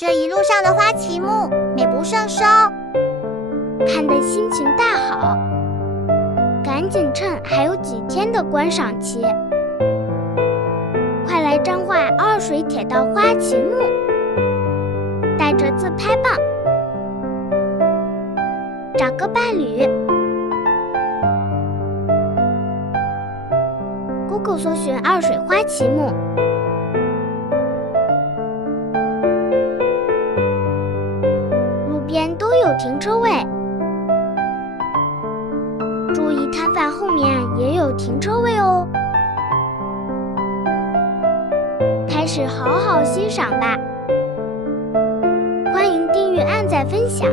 这一路上的花旗木美不胜收，看得心情大好，赶紧趁还有几天的观赏期，快来彰化二水铁道花旗木，带着自拍棒，找个伴侣。Google 搜寻二水花旗木，路边都有停车位，注意摊贩后面也有停车位哦。开始好好欣赏吧！欢迎订阅、按赞、分享。